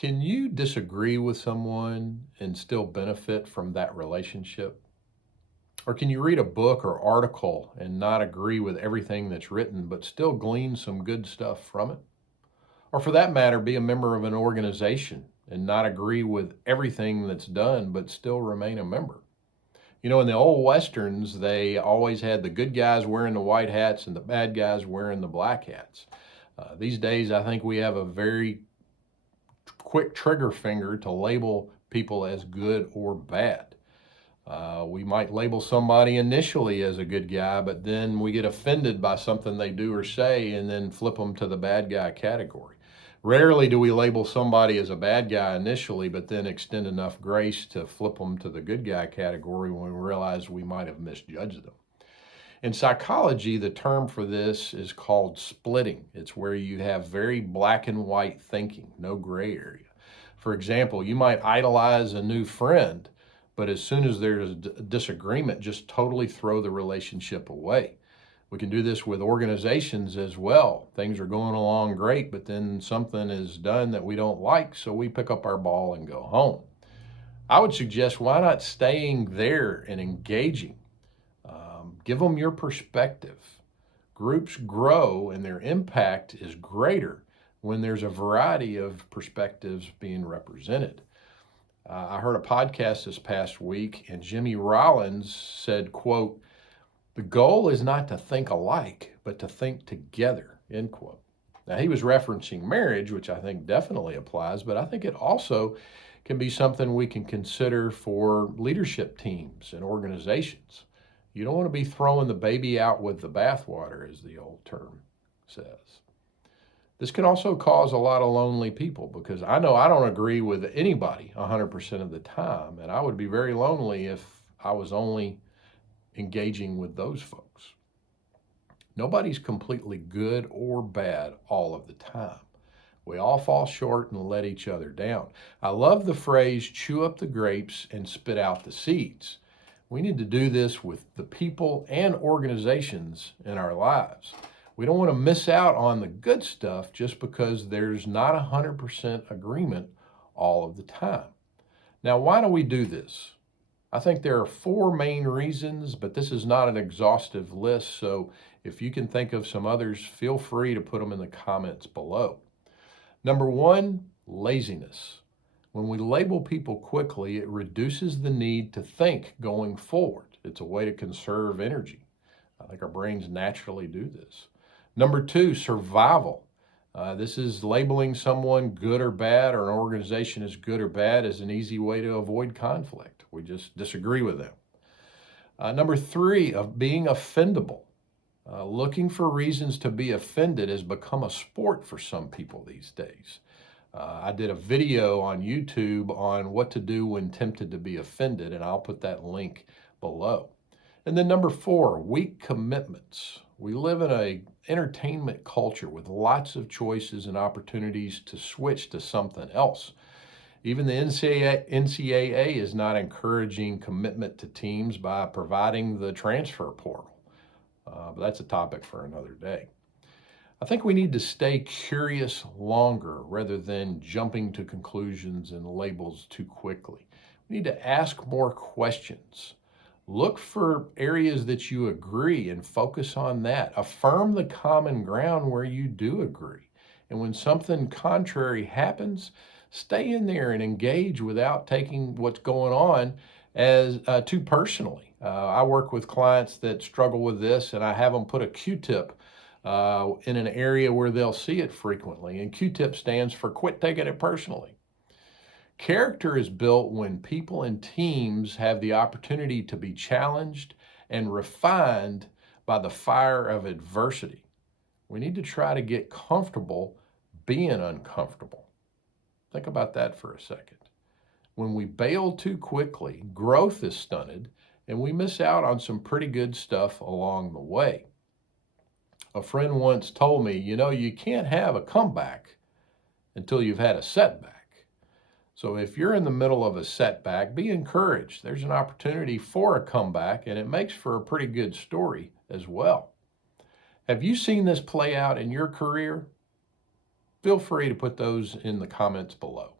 Can you disagree with someone and still benefit from that relationship? Or can you read a book or article and not agree with everything that's written, but still glean some good stuff from it? Or for that matter, be a member of an organization and not agree with everything that's done, but still remain a member? In the old Westerns, they always had the good guys wearing the white hats and the bad guys wearing the black hats. These days, I think we have a very quick trigger finger to label people as good or bad. We might label somebody initially as a good guy, but then we get offended by something they do or say and then flip them to the bad guy category. Rarely do we label somebody as a bad guy initially, but then extend enough grace to flip them to the good guy category when we realize we might have misjudged them. In psychology, the term for this is called splitting. It's where you have very black and white thinking, no gray area. For example, you might idolize a new friend, but as soon as there's a disagreement, just totally throw the relationship away. We can do this with organizations as well. Things are going along great, but then something is done that we don't like, so we pick up our ball and go home. I would suggest, why not staying there and engaging? Give them your perspective. Groups grow and their impact is greater when there's a variety of perspectives being represented. I heard a podcast this past week, and Jimmy Rollins said, quote, "The goal is not to think alike, but to think together," end quote. Now, he was referencing marriage, which I think definitely applies, but I think it also can be something we can consider for leadership teams and organizations. You don't want to be throwing the baby out with the bathwater, as the old term says. This can also cause a lot of lonely people, because I know I don't agree with anybody 100% of the time, and I would be very lonely if I was only engaging with those folks. Nobody's completely good or bad all of the time. We all fall short and let each other down. I love the phrase, chew up the grapes and spit out the seeds. We need to do this with the people and organizations in our lives. We don't want to miss out on the good stuff just because there's not 100% agreement all of the time. Now, why do we do this? I think there are 4 main reasons, but this is not an exhaustive list, so if you can think of some others, feel free to put them in the comments below. Number 1, laziness. When we label people quickly, it reduces the need to think going forward. It's a way to conserve energy. I think our brains naturally do this. Number 2, survival. This is labeling someone good or bad, or an organization as good or bad, is an easy way to avoid conflict. We just disagree with them. Number 3, of being offendable. Looking for reasons to be offended has become a sport for some people these days. I did a video on YouTube on what to do when tempted to be offended, and I'll put that link below. And then number 4, weak commitments. We live in an entertainment culture with lots of choices and opportunities to switch to something else. Even the NCAA is not encouraging commitment to teams by providing the transfer portal. But that's a topic for another day. I think we need to stay curious longer rather than jumping to conclusions and labels too quickly. We need to ask more questions. Look for areas that you agree and focus on that. Affirm the common ground where you do agree. And when something contrary happens, stay in there and engage without taking what's going on as too personally. I work with clients that struggle with this, and I have them put a Q-tip in an area where they'll see it frequently. And Q-tip stands for quit taking it personally. Character is built when people and teams have the opportunity to be challenged and refined by the fire of adversity. We need to try to get comfortable being uncomfortable. Think about that for a second. When we bail too quickly, growth is stunted, and we miss out on some pretty good stuff along the way. A friend once told me, you can't have a comeback until you've had a setback. So if you're in the middle of a setback, be encouraged. There's an opportunity for a comeback, and it makes for a pretty good story as well. Have you seen this play out in your career? Feel free to put those in the comments below.